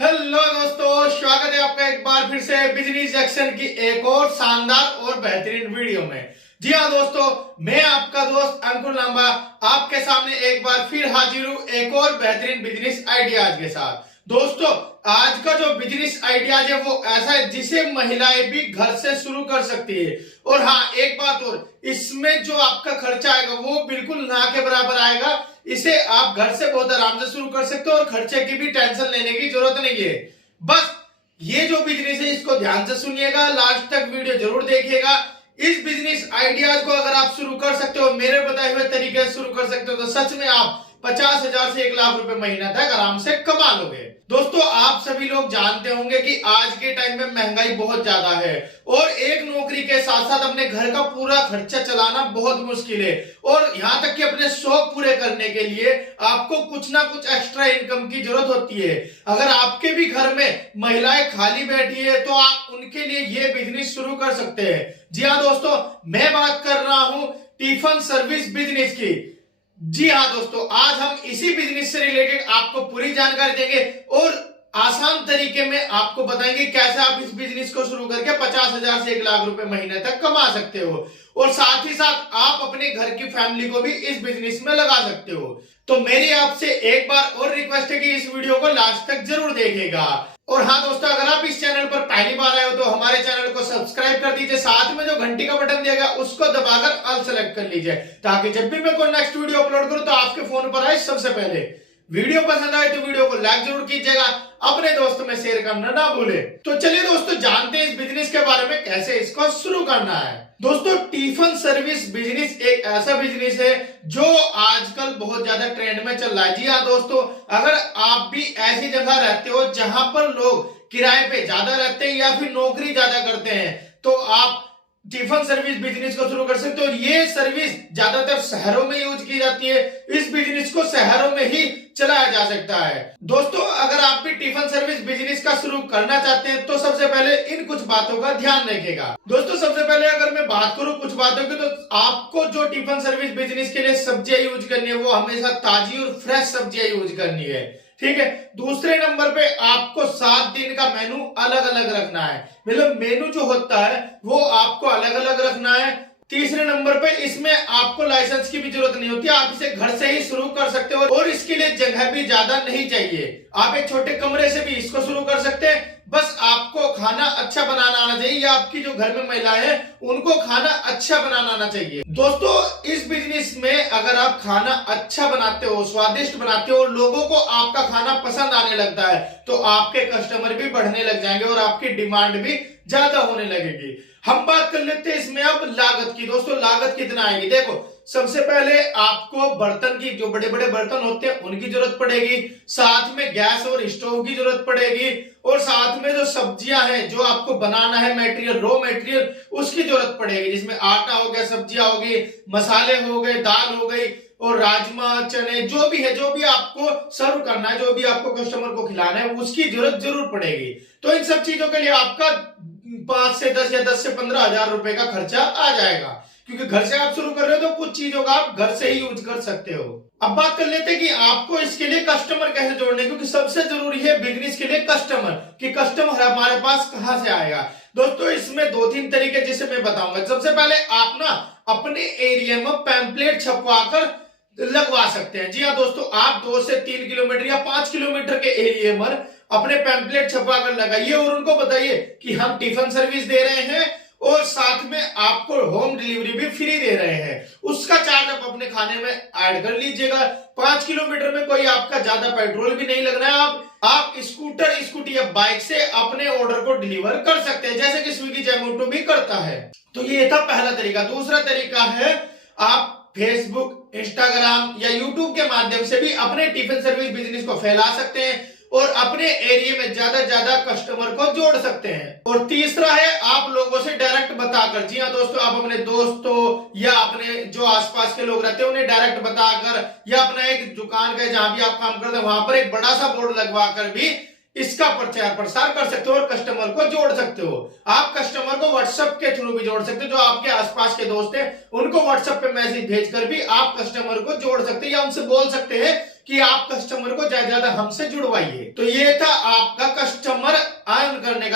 Hello दोस्तों, स्वागत है आपका एक बार फिर से बिजनेस एक्शन की एक और शानदार और बेहतरीन वीडियो में। जी हाँ दोस्तों, मैं आपका दोस्त अंकुर लांबा आपके सामने एक बार फिर हाजिर हूँ एक और बेहतरीन बिजनेस आइडियाज के साथ। दोस्तों, आज का जो बिजनेस आइडियाज है वो ऐसा है जिसे महिलाएं भी घर से शुरू कर सकती है। और हाँ, एक बात और, इसमें जो आपका खर्चा आएगा वो बिल्कुल ना के बराबर आएगा। इसे आप घर से बहुत आराम से शुरू कर सकते हो और खर्चे की भी टेंशन लेने की जरूरत नहीं है। बस ये जो बिजनेस है इसको ध्यान से सुनिएगा, लास्ट तक वीडियो जरूर देखिएगा। इस बिजनेस आइडियाज को अगर आप शुरू कर सकते हो, मेरे बताए हुए तरीके से शुरू कर सकते हो, तो सच में आप 50,000 से 1 लाख रुपए महीना तक आराम से कमा लोगे। दोस्तों, आप सभी लोग जानते होंगे कि आज के टाइम में महंगाई बहुत ज्यादा है और एक नौकरी के साथ साथ अपने घर का पूरा खर्चा चलाना बहुत मुश्किल है। और यहाँ तक कि अपने शौक पूरे करने के लिए आपको कुछ ना कुछ एक्स्ट्रा इनकम की जरूरत होती है। अगर आपके भी घर में महिलाएं खाली बैठी है तो आप उनके लिए ये बिजनेस शुरू कर सकते हैं। जी हाँ दोस्तों, मैं बात कर रहा हूं टिफिन सर्विस बिजनेस की। जी हाँ दोस्तों, आज हम इसी बिजनेस से रिलेटेड आपको पूरी जानकारी देंगे और आसान तरीके में आपको बताएंगे कैसे आप इस बिजनेस को शुरू करके 50,000 से 1 लाख रुपए महीने तक कमा सकते हो। और साथ ही साथ आप अपने घर की फैमिली को भी इस बिजनेस में लगा सकते हो। तो मेरी आपसे एक बार और रिक्वेस्ट है कि इस वीडियो को लास्ट तक जरूर देखिएगा। और हाँ दोस्तों, अगर आप इस चैनल पर पहली बार आए हो तो हमारे चैनल को सब्सक्राइब कर दीजिए, साथ में जो घंटी का बटन दिया गया उसको दबाकर ऑल सेलेक्ट कर लीजिए, ताकि जब भी मैं कोई नेक्स्ट वीडियो अपलोड करूं तो आपके फोन पर आए सबसे पहले। वीडियो पसंद आए तो वीडियो को लाइक जरूर कीजिएगा, अपने दोस्तों में शेयर करना ना भूले। तो चलिए दोस्तों, जानते हैं इस बिजनेस के बारे में, कैसे इसको शुरू करना है। दोस्तों, टिफिन सर्विस बिजनेस एक ऐसा बिजनेस है जो आजकल बहुत ज्यादा ट्रेंड में चल रहा है। जी हाँ दोस्तों, अगर आप भी ऐसी जगह रहते हो जहां पर लोग किराए पे ज्यादा रहते हैं या फिर नौकरी ज्यादा करते हैं, तो आप टिफिन सर्विस बिजनेस को शुरू कर सकते हो। ये सर्विस ज्यादातर शहरों में यूज की जाती है। इस बिजनेस को शहरों में ही चलाया जा सकता है। दोस्तों, अगर आप भी टिफिन सर्विस बिजनेस का शुरू करना चाहते हैं तो सबसे पहले इन कुछ बातों का ध्यान रखिएगा। दोस्तों, सबसे पहले अगर मैं बात करूं कुछ बातों की, तो आपको जो टिफिन सर्विस बिजनेस के लिए सब्जियां यूज करनी है वो हमेशा ताजी और फ्रेश सब्जियां यूज करनी है, ठीक है। दूसरे नंबर पे आपको 7 दिन का मेनू अलग अलग रखना है, मतलब मेनू जो होता है वो आपको अलग अलग रखना है। तीसरे नंबर पे इसमें आपको लाइसेंस की भी जरूरत नहीं होती, आप इसे घर से ही शुरू कर सकते हो और इसके लिए जगह भी ज्यादा नहीं चाहिए। आप एक छोटे कमरे से भी इसको शुरू कर सकते हैं। बस आपको खाना अच्छा बनाना आना चाहिए, या आपकी जो घर में महिलाएं हैं उनको खाना अच्छा बनाना आना चाहिए। दोस्तों, इस बिजनेस में अगर आप खाना अच्छा बनाते हो, स्वादिष्ट बनाते हो और लोगों को आपका खाना पसंद आने लगता है, तो आपके कस्टमर भी बढ़ने लग जाएंगे और आपकी डिमांड भी ज्यादा होने लगेगी। हम बात कर लेते हैं इसमें अब लागत की। दोस्तों, लागत कितना आएगी, देखो, सबसे पहले आपको बर्तन की, जो बड़े बड़े बर्तन होते हैं उनकी जरूरत पड़ेगी, साथ में गैस और स्टोव की जरूरत पड़ेगी, और साथ में जो सब्जियां हैं जो आपको बनाना है मटेरियल, रॉ मटेरियल, उसकी जरूरत पड़ेगी, जिसमें आटा हो गया, सब्जियां हो गई, मसाले हो गए, दाल हो गई, और राजमा, चने, जो भी है, जो भी आपको सर्व करना है, जो भी आपको कस्टमर को खिलाना है, उसकी जरूरत जरूर पड़ेगी। तो इन सब चीजों के लिए आपका 5 से 10 या 10 से 15,000 रुपए का खर्चा आ जाएगा, क्योंकि घर से आप शुरू कर रहे हो तो कुछ चीजों का आप घर से ही यूज कर सकते हो। अब बात कर लेते हैं कि आपको इसके लिए कस्टमर कैसे जोड़ने, क्योंकि सबसे जरूरी है बिजनेस के लिए कस्टमर, कि कस्टमर हमारे पास कहां से आएगा। दोस्तों, इसमें 2-3 तरीके जिसे मैं बताऊंगा। सबसे पहले आप ना अपने एरिया में पैम्पलेट छपवाकर लगवा सकते हैं। जी हाँ दोस्तों, आप 2 से 3 किलोमीटर या 5 किलोमीटर के एरिया में अपने पैम्पलेट छपवाकर लगाइए और उनको बताइए कि हम टिफिन सर्विस दे रहे हैं और साथ में आपको होम डिलीवरी भी फ्री दे रहे हैं। उसका चार्ज आप अपने खाने में ऐड कर लीजिएगा। 5 किलोमीटर में कोई आपका ज्यादा पेट्रोल भी नहीं लगना है। आप स्कूटर, स्कूटी या बाइक से अपने ऑर्डर को डिलीवर कर सकते हैं, जैसे कि स्विगी, जोमैटो भी करता है। तो ये था पहला तरीका। दूसरा तरीका है, आप फेसबुक, इंस्टाग्राम या यूट्यूब के माध्यम से भी अपने टिफिन सर्विस बिजनेस को फैला सकते हैं और अपने एरिया में ज्यादा कस्टमर को जोड़ सकते हैं। और तीसरा है, आप लोगों से डायरेक्ट बताकर, जी हाँ दोस्तों, आप अपने दोस्तों या अपने जो आसपास के लोग रहते हैं उन्हें डायरेक्ट बताकर, या अपना एक दुकान का जहां भी आप काम करते हैं वहां पर एक बड़ा सा बोर्ड लगवाकर भी इसका प्रचार प्रसार कर सकते हो और कस्टमर को जोड़ सकते हो। आप कस्टमर को व्हाट्सएप के थ्रू भी जोड़ सकते हो, जो आपके आसपास के दोस्त हैं उनको व्हाट्सएप पे मैसेज भेजकर भी आप कस्टमर को जोड़ सकते हैं, या उनसे बोल सकते हैं कि आप कस्टमर को ज्यादा हमसे जुड़वाइए। तो ये था आपका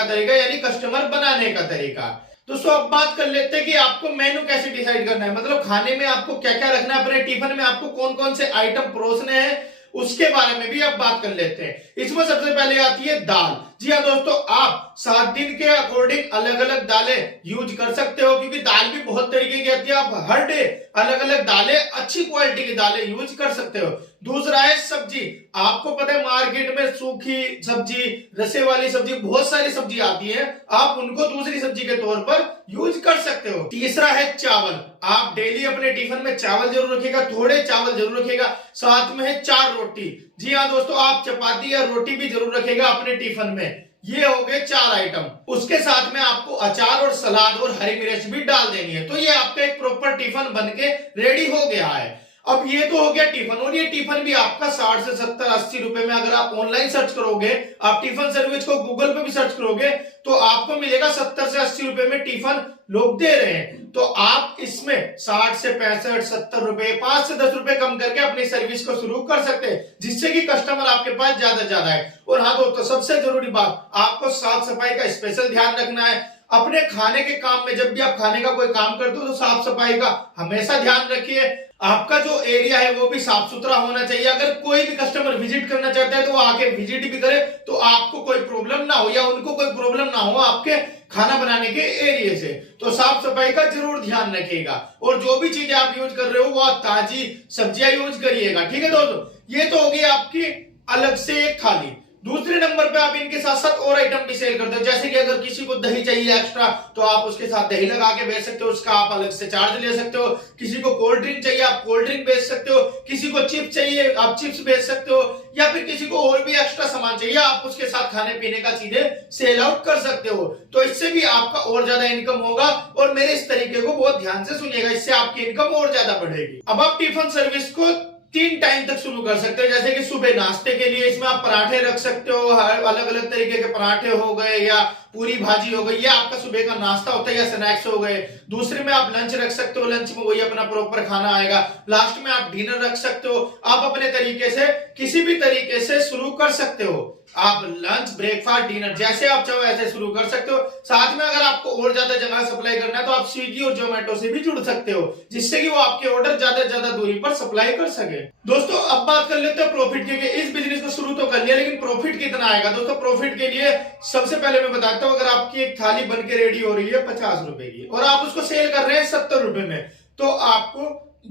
का तरीका यानी कस्टमर बनाने का तरीका। दोस्तों अब बात कर लेते हैं कि आपको मेनू कैसे डिसाइड करना है, मतलब खाने में आपको क्या क्या रखना है, अपने टिफिन में आपको कौन कौन से आइटम परोसने हैं उसके बारे में भी अब बात कर लेते हैं। इसमें सबसे पहले आती है दाल। जी हाँ दोस्तों, आप 7 दिन के अकॉर्डिंग अलग अलग दालें यूज कर सकते हो, क्योंकि दाल भी बहुत तरीके की आती है। आप हर डे अलग अलग दालें, अच्छी क्वालिटी की दालें यूज कर सकते हो। दूसरा है सब्जी। आपको पता है मार्केट में सूखी सब्जी, रसे वाली सब्जी, बहुत सारी सब्जी आती है, आप उनको दूसरी सब्जी के तौर पर यूज कर सकते हो। तीसरा है चावल। आप डेली अपने टिफिन में चावल जरूर रखिएगा, थोड़े चावल जरूर रखिएगा। साथ में है 4 रोटी। जी हाँ दोस्तों, आप चपाती या रोटी भी जरूर रखिएगा अपने टिफिन में। ये हो गए 4 आइटम। उसके साथ में आपको अचार और सलाद और हरी मिर्च भी डाल देनी है। तो ये आपका एक प्रॉपर टिफिन बनके रेडी हो गया है। अब ये तो हो गया टिफिन, और ये टिफिन भी आपका 60 से 70 80 रुपए में, अगर आप ऑनलाइन सर्च करोगे, आप टिफिन सर्विस को गूगल पे भी सर्च करोगे तो आपको मिलेगा 70 से 80 रुपए में टिफिन लोग दे रहे हैं। तो आप इसमें 60 से 65 70 रुपए, 5 से 10 रुपए कम करके अपनी सर्विस को शुरू कर सकते हैं, जिससे कि कस्टमर आपके पास ज्यादा है। और हाँ दोस्तों, सबसे जरूरी बात, आपको साफ सफाई का स्पेशल ध्यान रखना है। अपने खाने के काम में जब भी आप खाने का कोई काम करते हो तो साफ सफाई का हमेशा ध्यान रखिए। आपका जो एरिया है वो भी साफ सुथरा होना चाहिए। अगर कोई भी कस्टमर विजिट करना चाहता है तो वो आके विजिट भी करे, तो आपको कोई प्रॉब्लम ना हो या उनको कोई प्रॉब्लम ना हो आपके खाना बनाने के एरिया से। तो साफ सफाई का जरूर ध्यान रखिएगा, और जो भी चीजें आप यूज कर रहे हो वो ताजी सब्जियां यूज करिएगा। ठीक है दोस्तों, ये तो होगी आपकी अलग से एक थाली। दूसरे नंबर पे आप इनके साथ साथ और आइटम भी सेल करते हो, जैसे कि अगर किसी को दही चाहिए एक्स्ट्रा तो आप उसके साथ दही लगा के बेच सकते हो, उसका आप अलग से चार्ज ले सकते हो। किसी को कोल्ड ड्रिंक चाहिए, आप कोल्ड ड्रिंक बेच सकते हो। किसी को चिप्स चाहिए, आप चिप्स बेच सकते हो, या फिर किसी को और भी एक्स्ट्रा सामान चाहिए, आप उसके साथ खाने पीने का चीजें सेल आउट कर सकते हो। तो इससे भी आपका और ज्यादा इनकम होगा, और मेरे इस तरीके को बहुत ध्यान से सुनिएगा, इससे आपकी इनकम और ज्यादा बढ़ेगी। अब आप टिफिन सर्विस को 3 टाइम तक शुरू कर सकते हो, जैसे कि सुबह नाश्ते के लिए इसमें आप पराठे रख सकते हो, अलग अलग तरीके के पराठे हो गए या पूरी भाजी हो गई, ये आपका सुबह का नाश्ता होता है या स्नैक्स हो गए। दूसरे में आप लंच रख सकते हो, लंच में वही अपना प्रॉपर खाना आएगा। लास्ट में आप डिनर रख सकते हो। आप अपने तरीके से किसी भी तरीके से शुरू कर सकते हो। आप लंच, ब्रेकफास्ट, डिनर जैसे आप चाहो ऐसे शुरू कर सकते हो। साथ में अगर आपको और ज्यादा जगह सप्लाई करना है तो आप स्विगी और जोमेटो से भी जुड़ सकते हो, जिससे कि वो आपके ऑर्डर ज्यादा से ज्यादा दूरी पर सप्लाई कर सके। दोस्तों अब बात कर लेते हैं प्रॉफिट की। इस बिजनेस को शुरू तो कर लिया, लेकिन प्रॉफिट कितना आएगा? दोस्तों प्रॉफिट के लिए सबसे पहले मैं बताता हूं, अगर आपकी एक थाली बन के रेडी हो रही है 50 रुपए की और आप उसको सेल कर रहे हैं 70 रुपए में, तो आपको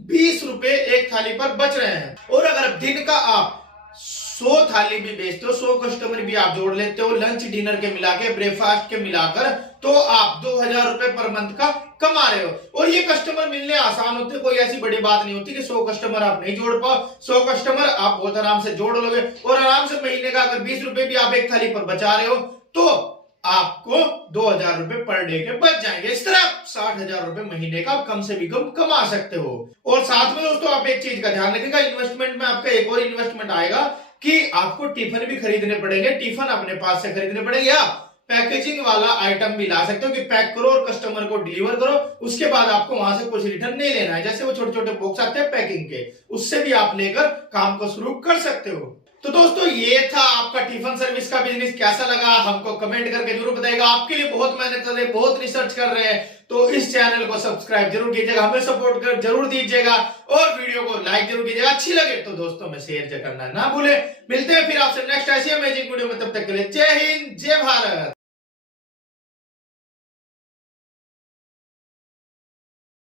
20 रुपए एक थाली पर बच रहे हैं। और अगर दिन का आप 100 थाली भी बेचते हो, 100 कस्टमर भी आप जोड़ लेते हो, लंच डिनर के मिला के, ब्रेकफास्ट के मिलाकर, तो आप 2000 रुपए पर मंथ का कमा रहे हो। और ये कस्टमर मिलने आसान होते, कोई ऐसी बड़ी बात नहीं होती कि 100 कस्टमर आप नहीं जोड़ पाओ। 100 कस्टमर आप बहुत आराम से जोड़ लोगे, और आराम से महीने का अगर 20 रुपए भी आप एक थाली पर बचा रहे हो तो आपको 2000 रुपए पर डे के बच जाएंगे। इस तरह 60,000 रुपए महीने का कम से भी कम कमा सकते हो। और साथ में दोस्तों आप एक चीज का ध्यान रखिएगा, इन्वेस्टमेंट में आपका एक और इन्वेस्टमेंट आएगा कि आपको टिफिन भी खरीदने पड़ेंगे। टिफिन अपने पास से खरीदने पड़ेंगे, या पैकेजिंग वाला आइटम भी ला सकते हो कि पैक करो और कस्टमर को डिलीवर करो, उसके बाद आपको वहां से कुछ रिटर्न नहीं लेना है। जैसे वो छोटे छोटे बॉक्स आते हैं पैकिंग के, उससे भी आप लेकर काम को शुरू कर सकते हो। तो दोस्तों ये था आपका टिफिन सर्विस का बिजनेस। कैसा लगा हमको कमेंट करके जरूर बताइएगा। आपके लिए बहुत मेहनत कर रहे हैं, बहुत रिसर्च कर रहे हैं, तो इस चैनल को सब्सक्राइब जरूर कीजिएगा, हमें सपोर्ट कर जरूर दीजिएगा, और वीडियो को लाइक जरूर कीजिएगा। अच्छी लगे तो दोस्तों में शेयर करना ना भूले। मिलते हैं फिर आपसे नेक्स्ट ऐसी अमेजिंग वीडियो में, तब तक के लिए जय हिंद, जय भारत।